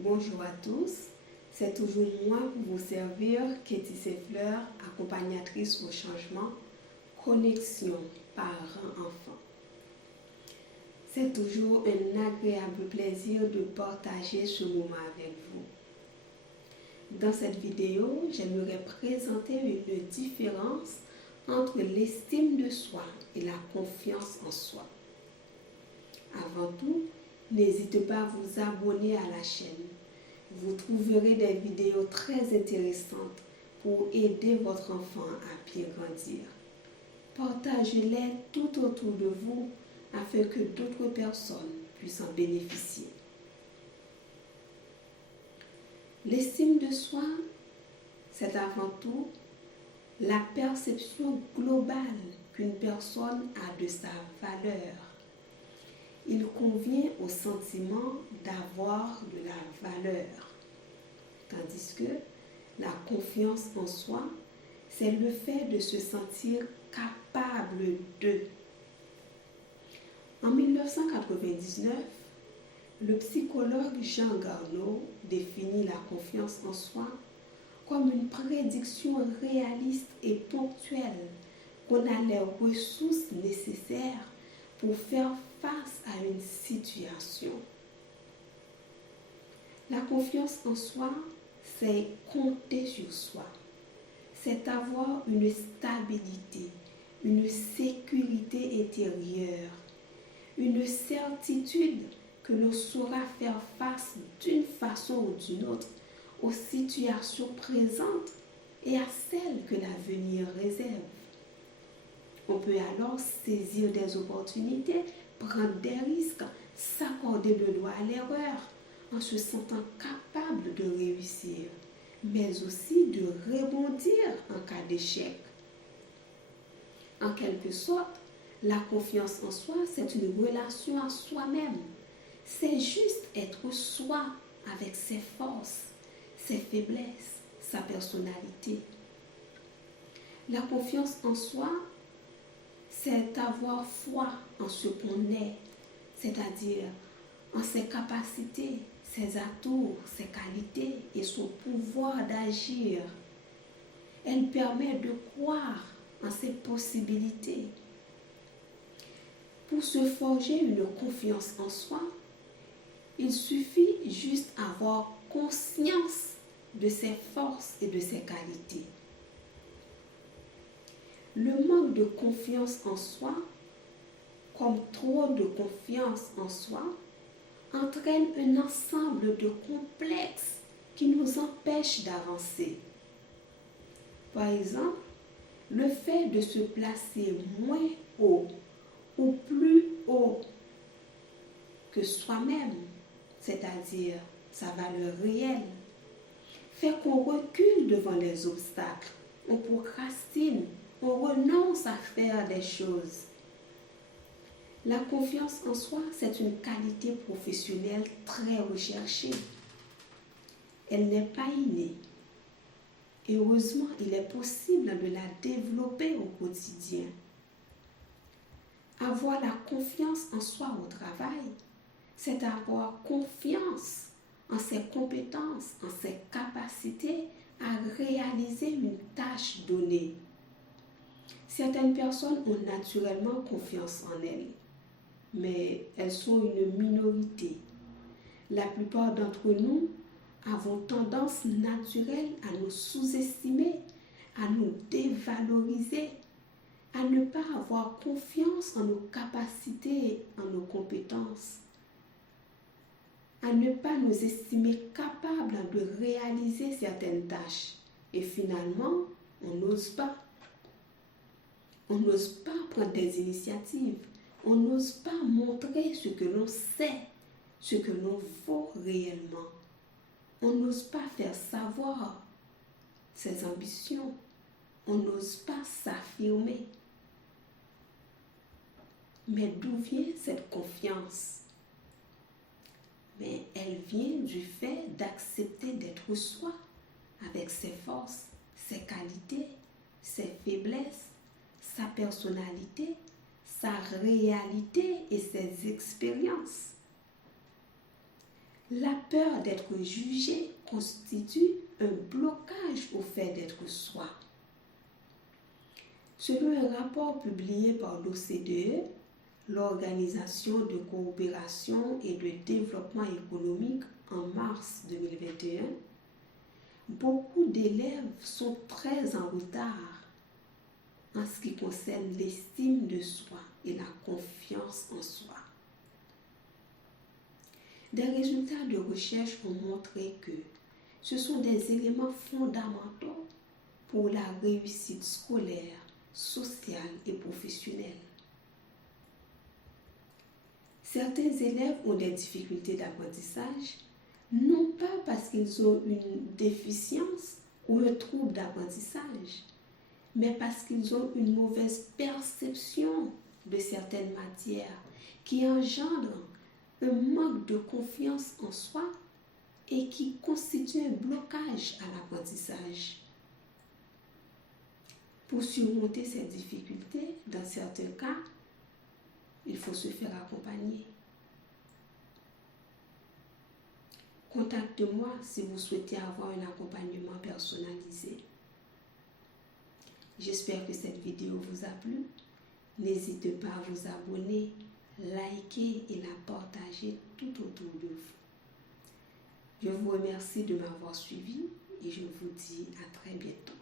Bonjour à tous, c'est toujours moi pour vous servir, Katie Seffleur, accompagnatrice au changement, connexion parents-enfants. C'est toujours un agréable plaisir de partager ce moment avec vous. Dans cette vidéo, j'aimerais présenter une différence entre l'estime de soi et la confiance en soi. Avant tout, n'hésitez pas à vous abonner à la chaîne. Vous trouverez des vidéos très intéressantes pour aider votre enfant à bien grandir. Partagez-les tout autour de vous afin que d'autres personnes puissent en bénéficier. L'estime de soi, c'est avant tout la perception globale qu'une personne a de sa valeur. Il convient au sentiment d'avoir de la valeur, tandis que la confiance en soi, c'est le fait de se sentir capable de. En 1999, le psychologue Jean Garneau définit la confiance en soi comme une prédiction réaliste et ponctuelle qu'on a les ressources nécessaires pour faire face à une situation. La confiance en soi, c'est compter sur soi. C'est avoir une stabilité, une sécurité intérieure, une certitude que l'on saura faire face d'une façon ou d'une autre aux situations présentes et à celles que l'avenir réserve. On peut alors saisir des opportunités, prendre des risques, s'accorder le droit à l'erreur en se sentant capable de réussir, mais aussi de rebondir en cas d'échec. En quelque sorte, la confiance en soi, c'est une relation à soi-même. C'est juste être soi avec ses forces, ses faiblesses, sa personnalité. La confiance en soi, c'est avoir foi en ce qu'on est, c'est-à-dire en ses capacités, ses atouts, ses qualités et son pouvoir d'agir. Elle permet de croire en ses possibilités. Pour se forger une confiance en soi, il suffit juste avoir conscience de ses forces et de ses qualités. Le manque de confiance en soi, comme trop de confiance en soi, entraîne un ensemble de complexes qui nous empêchent d'avancer. Par exemple, le fait de se placer moins haut ou plus haut que soi-même, c'est-à-dire sa valeur réelle, fait qu'on recule devant les obstacles, on procrastine, on renonce à faire des choses. La confiance en soi, c'est une qualité professionnelle très recherchée. Elle n'est pas innée. Heureusement, il est possible de la développer au quotidien. Avoir la confiance en soi au travail, c'est avoir confiance en ses compétences, en ses capacités à réaliser une tâche donnée. Certaines personnes ont naturellement confiance en elles, mais elles sont une minorité. La plupart d'entre nous avons tendance naturelle à nous sous-estimer, à nous dévaloriser, à ne pas avoir confiance en nos capacités, en nos compétences, à ne pas nous estimer capables de réaliser certaines tâches. Et finalement, on n'ose pas. On n'ose pas prendre des initiatives. On n'ose pas montrer ce que l'on sait, ce que l'on vaut réellement. On n'ose pas faire savoir ses ambitions. On n'ose pas s'affirmer. Mais d'où vient cette confiance? Mais elle vient du fait d'accepter d'être soi, avec ses forces, ses qualités, ses faiblesses, sa personnalité, sa réalité et ses expériences. La peur d'être jugé constitue un blocage au fait d'être soi. Selon un rapport publié par l'OCDE, l'Organisation de coopération et de développement économique en mars 2021, beaucoup d'élèves sont très en retard en ce qui concerne l'estime de soi et la confiance en soi. Des résultats de recherche ont montré que ce sont des éléments fondamentaux pour la réussite scolaire, sociale et professionnelle. Certains élèves ont des difficultés d'apprentissage, non pas parce qu'ils ont une déficience ou un trouble d'apprentissage, mais parce qu'ils ont une mauvaise perception de certaines matières qui engendrent un manque de confiance en soi et qui constituent un blocage à l'apprentissage. Pour surmonter ces difficultés, dans certains cas, il faut se faire accompagner. Contactez-moi si vous souhaitez avoir un accompagnement personnalisé. J'espère que cette vidéo vous a plu. N'hésitez pas à vous abonner, liker et la partager tout autour de vous. Je vous remercie de m'avoir suivi et je vous dis à très bientôt.